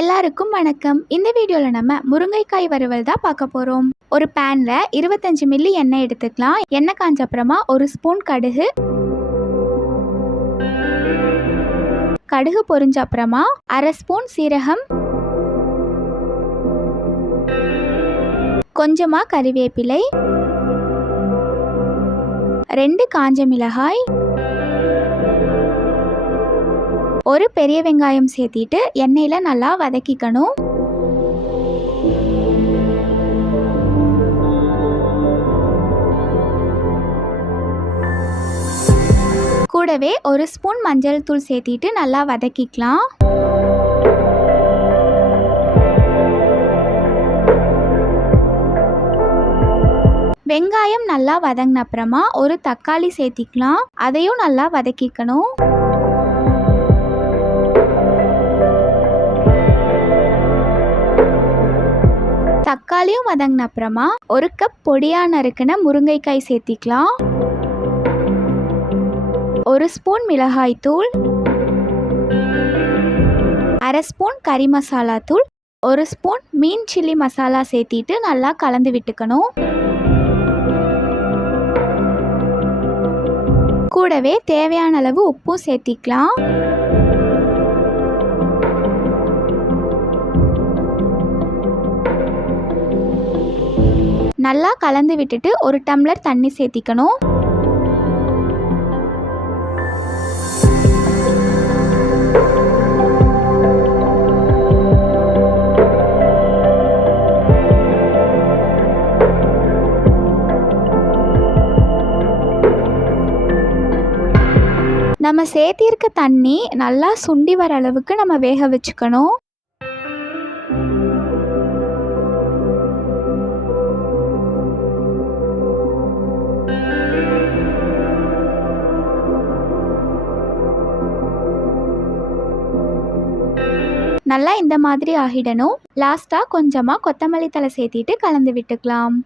எல்லாருக்கும் வணக்கம். இந்த வீடியோவில் நம்ம முருங்கைக்காய் வறுவல் தான் பார்க்க போகிறோம். ஒரு பேனில் 25 மில்லி எண்ணெய் எடுத்துக்கலாம். எண்ணெய் காஞ்ச அப்புறமா ஒரு ஸ்பூன் கடுகு பொரிஞ்ச அப்புறமா அரை ஸ்பூன் சீரகம், கொஞ்சமாக கறிவேப்பிலை, 2 காஞ்ச மிளகாய், ஒரு பெரிய வெங்காயம் சேர்த்திட்டு எண்ணெயில் நல்லா வதக்கிக்கணும். கூடவே ஒரு ஸ்பூன் மஞ்சள் தூள் சேர்த்திட்டு நல்லா வதக்கிக்கலாம். வெங்காயம் நல்லா வதங்கின அப்புறமா ஒரு தக்காளி சேர்த்திக்கலாம். அதையும் நல்லா வதக்கிக்கணும். தக்காளியும் வதங்கின அப்புறமா ஒரு கப் பொடியாக நறுக்கின முருங்கைக்காய் சேர்த்திக்கலாம். ஒரு ஸ்பூன் மிளகாய் தூள், அரை ஸ்பூன் கறி மசாலா தூள், ஒரு ஸ்பூன் மீன் சில்லி மசாலா சேர்த்திட்டு நல்லா கலந்து விட்டுக்கணும். கூடவே தேவையான அளவு உப்பும் சேர்த்திக்கலாம். நல்லா கலந்து விட்டுட்டு ஒரு டம்ளர் தண்ணி சேர்த்திக்கணும். நம்ம சேர்த்திருக்க தண்ணி நல்லா சுண்டி வர அளவுக்கு நம்ம வேக வச்சுக்கணும். நல்லா இந்த மாதிரி ஆகிடணும். லாஸ்ட்டாக கொஞ்சமாக கொத்தமல்லி தழை சேர்த்திட்டு கலந்து விட்டுக்கலாம்.